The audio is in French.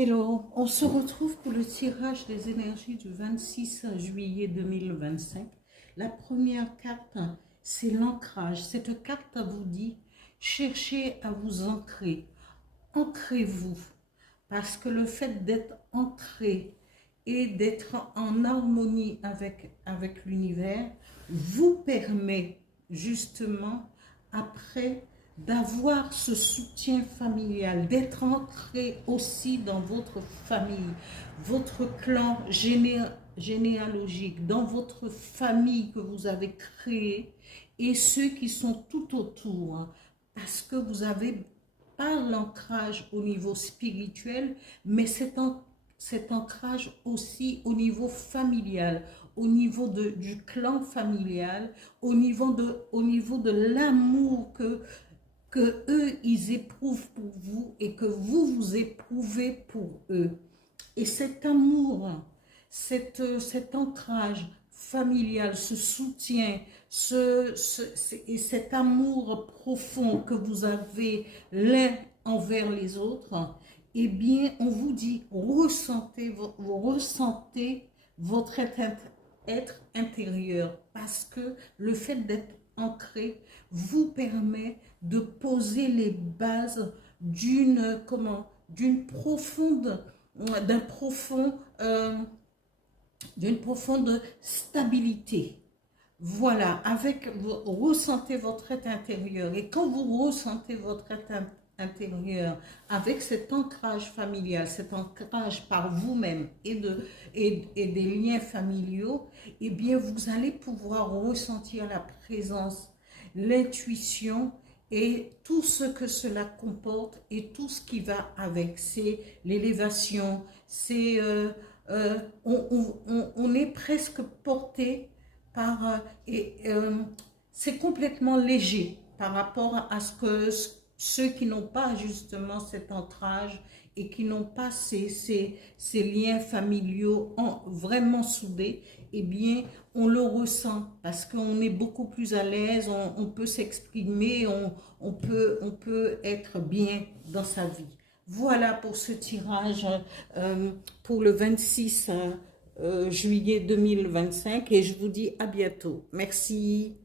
Hello, on se retrouve pour le tirage des énergies du 26 juillet 2025. La première carte, c'est l'ancrage. Cette carte vous dit, cherchez à vous ancrer. Ancrez-vous. Parce que le fait d'être ancré et d'être en harmonie avec l'univers vous permet justement après d'avoir ce soutien familial, d'être ancré aussi dans votre famille, votre clan généalogique, dans votre famille que vous avez créée et ceux qui sont tout autour, hein, parce que vous avez pas l'ancrage au niveau spirituel, mais cet ancrage aussi au niveau familial, au niveau du clan familial, au niveau de l'amour que eux, ils éprouvent pour vous et que vous éprouvez pour eux. Et cet amour, cet ancrage familial, ce soutien, et cet amour profond que vous avez l'un envers les autres, eh bien, on vous dit, ressentez votre être intérieur, parce que le fait d'être ancré vous permet de poser les bases d'une profonde d'une profonde stabilité. Voilà, ressentez votre être intérieur. Et quand vous ressentez votre être intérieur avec cet ancrage familial, cet ancrage par vous-même et des liens familiaux, eh bien, vous allez pouvoir ressentir la présence, l'intuition et tout ce que cela comporte et tout ce qui va avec. C'est l'élévation, c'est on est presque porté par c'est complètement léger par rapport à ce que ceux qui n'ont pas justement cet ancrage et qui n'ont pas ces liens familiaux vraiment soudés, eh bien, on le ressent parce qu'on est beaucoup plus à l'aise, on peut s'exprimer, on peut être bien dans sa vie. Voilà pour ce tirage pour le 26 juillet 2025 et je vous dis à bientôt. Merci.